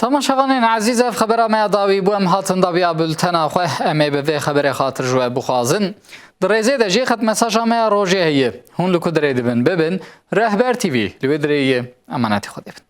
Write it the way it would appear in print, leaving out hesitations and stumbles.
تماشاوانین عزیز اف خبر ما داوی بو ام هاتن داوی بولتنا خو ام به خبر خاطر جو بخوازن درزه د جی خط مساج ما روجه هي هون لو کدری دبن ببن رهبر تیوی لو دري امانت خود